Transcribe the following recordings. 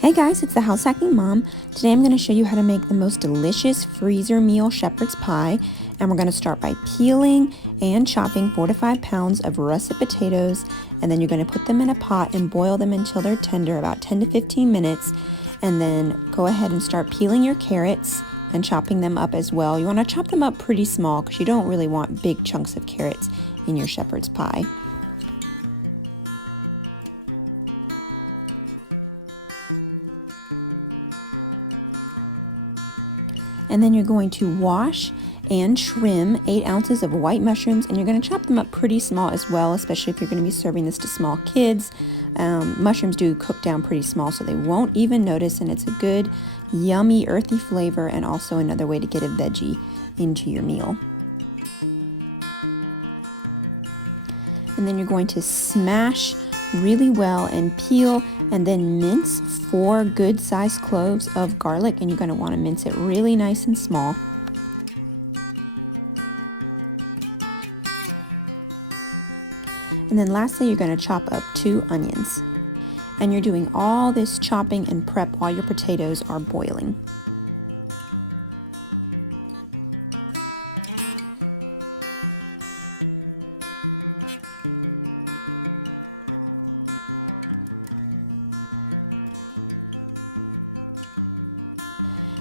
Hey guys, it's the House Hacking Mom. Today I'm going to show you how to make the most delicious freezer meal shepherd's pie. And we're going to start by peeling and chopping 4 to 5 pounds of russet potatoes. And then you're going to put them in a pot and boil them until they're tender, about 10 to 15 minutes. And then go ahead and start peeling your carrots and chopping them up as well. You want to chop them up pretty small because you don't really want big chunks of carrots in your shepherd's pie. And then you're going to wash and trim 8 ounces of white mushrooms, and you're going to chop them up pretty small as well, especially if you're going to be serving this to small kids. Mushrooms do cook down pretty small, so they won't even notice, and it's a good, yummy, earthy flavor, and also another way to get a veggie into your meal. And then you're going to smash really well and peel and then mince 4 good-sized cloves of garlic, and you're going to want to mince it really nice and small. And then lastly, you're going to chop up 2 onions. And you're doing all this chopping and prep while your potatoes are boiling.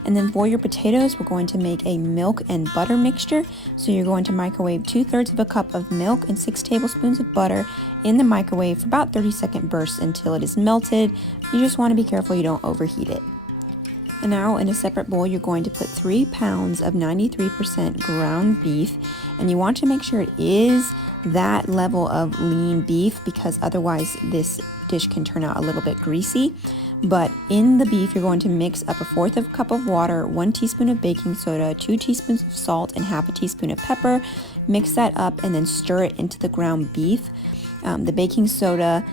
And then for your potatoes, we're going to make a milk and butter mixture. So you're going to microwave 2/3 of a cup of milk and 6 tablespoons of butter in the microwave for about 30-second bursts until it is melted. You just want to be careful you don't overheat it. And now in a separate bowl, you're going to put 3 pounds of 93% ground beef. And you want to make sure it is that level of lean beef because otherwise this dish can turn out a little bit greasy. But in the beef, you're going to mix up 1/4 of a cup of water, 1 teaspoon of baking soda, 2 teaspoons of salt, and 1/2 teaspoon of pepper. Mix that up and then stir it into the ground beef. The baking soda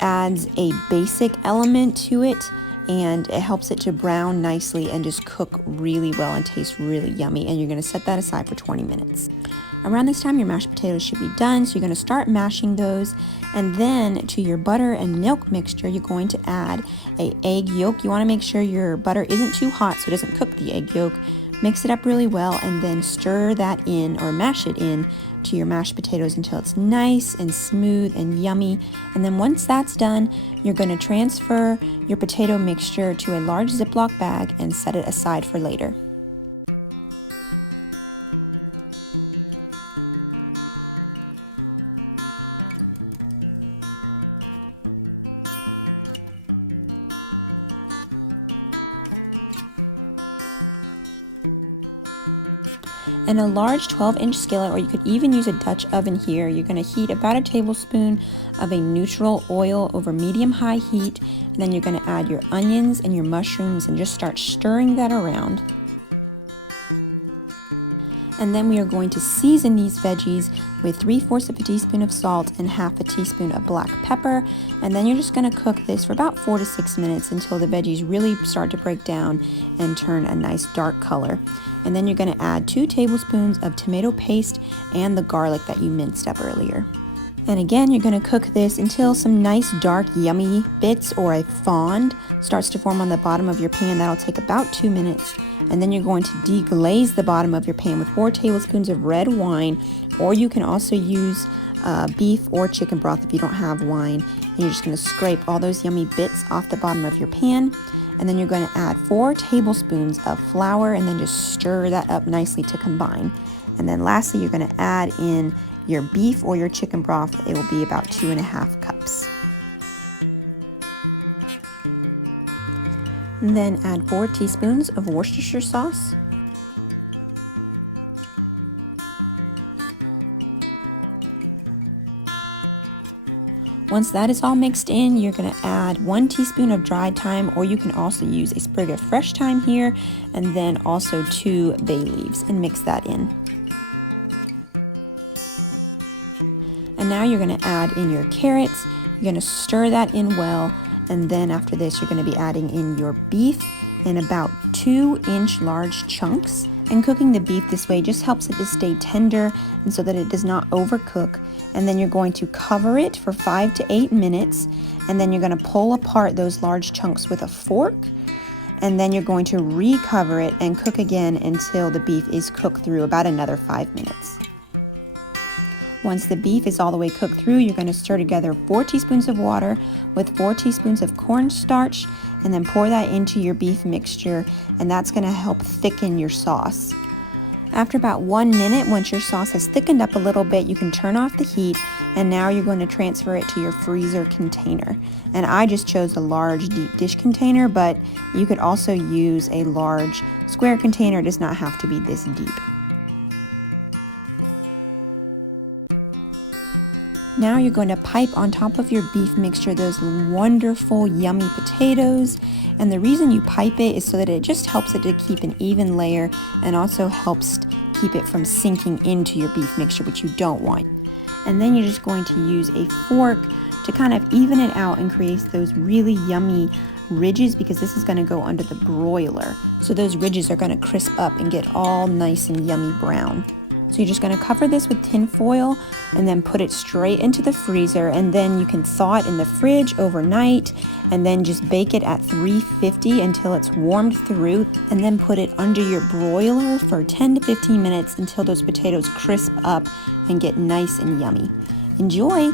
adds a basic element to it, and it helps it to brown nicely and just cook really well and taste really yummy. And you're going to set that aside for 20 minutes. Around this time, your mashed potatoes should be done, so you're going to start mashing those. And then to your butter and milk mixture, you're going to add an egg yolk. You want to make sure your butter isn't too hot so it doesn't cook the egg yolk. Mix it up really well and then stir that in or mash it in to your mashed potatoes until it's nice and smooth and yummy. And then once that's done, you're going to transfer your potato mixture to a large Ziploc bag and set it aside for later. In a large 12-inch skillet, or you could even use a Dutch oven here, you're going to heat about a tablespoon of a neutral oil over medium-high heat, and then you're going to add your onions and your mushrooms and just start stirring that around. And then we are going to season these veggies with 3/4 of a teaspoon of salt and 1/2 teaspoon of black pepper. And then you're just going to cook this for about 4 to 6 minutes until the veggies really start to break down and turn a nice dark color. And then you're going to add 2 tablespoons of tomato paste and the garlic that you minced up earlier. And again, you're going to cook this until some nice dark yummy bits or a fond starts to form on the bottom of your pan. That'll take about 2 minutes. And then you're going to deglaze the bottom of your pan with 4 tablespoons of red wine, or you can also use beef or chicken broth if you don't have wine. And you're just going to scrape all those yummy bits off the bottom of your pan. And then you're going to add 4 tablespoons of flour and then just stir that up nicely to combine. And then lastly, you're going to add in your beef or your chicken broth. It will be about 2.5 cups. And then add 4 teaspoons of Worcestershire sauce. Once that is all mixed in, you're going to add 1 teaspoon of dried thyme, or you can also use a sprig of fresh thyme here, and then also 2 bay leaves, and mix that in. And now you're going to add in your carrots. You're going to stir that in well, and then after this, you're going to be adding in your beef in about 2-inch large chunks. And cooking the beef this way just helps it to stay tender and so that it does not overcook. And then you're going to cover it for 5 to 8 minutes and then you're going to pull apart those large chunks with a fork, and then you're going to recover it and cook again until the beef is cooked through, about another 5 minutes. Once the beef is all the way cooked through, you're going to stir together 4 teaspoons of water with 4 teaspoons of cornstarch, and then pour that into your beef mixture, and that's going to help thicken your sauce. After about 1 minute, once your sauce has thickened up a little bit, you can turn off the heat, and now you're going to transfer it to your freezer container. And I just chose a large deep dish container, but you could also use a large square container. It does not have to be this deep. Now you're going to pipe on top of your beef mixture those wonderful, yummy potatoes. And the reason you pipe it is so that it just helps it to keep an even layer and also helps keep it from sinking into your beef mixture, which you don't want. And then you're just going to use a fork to kind of even it out and create those really yummy ridges, because this is going to go under the broiler. So those ridges are going to crisp up and get all nice and yummy brown. So you're just going to cover this with tin foil and then put it straight into the freezer, and then you can thaw it in the fridge overnight and then just bake it at 350 until it's warmed through, and then put it under your broiler for 10 to 15 minutes until those potatoes crisp up and get nice and yummy. Enjoy!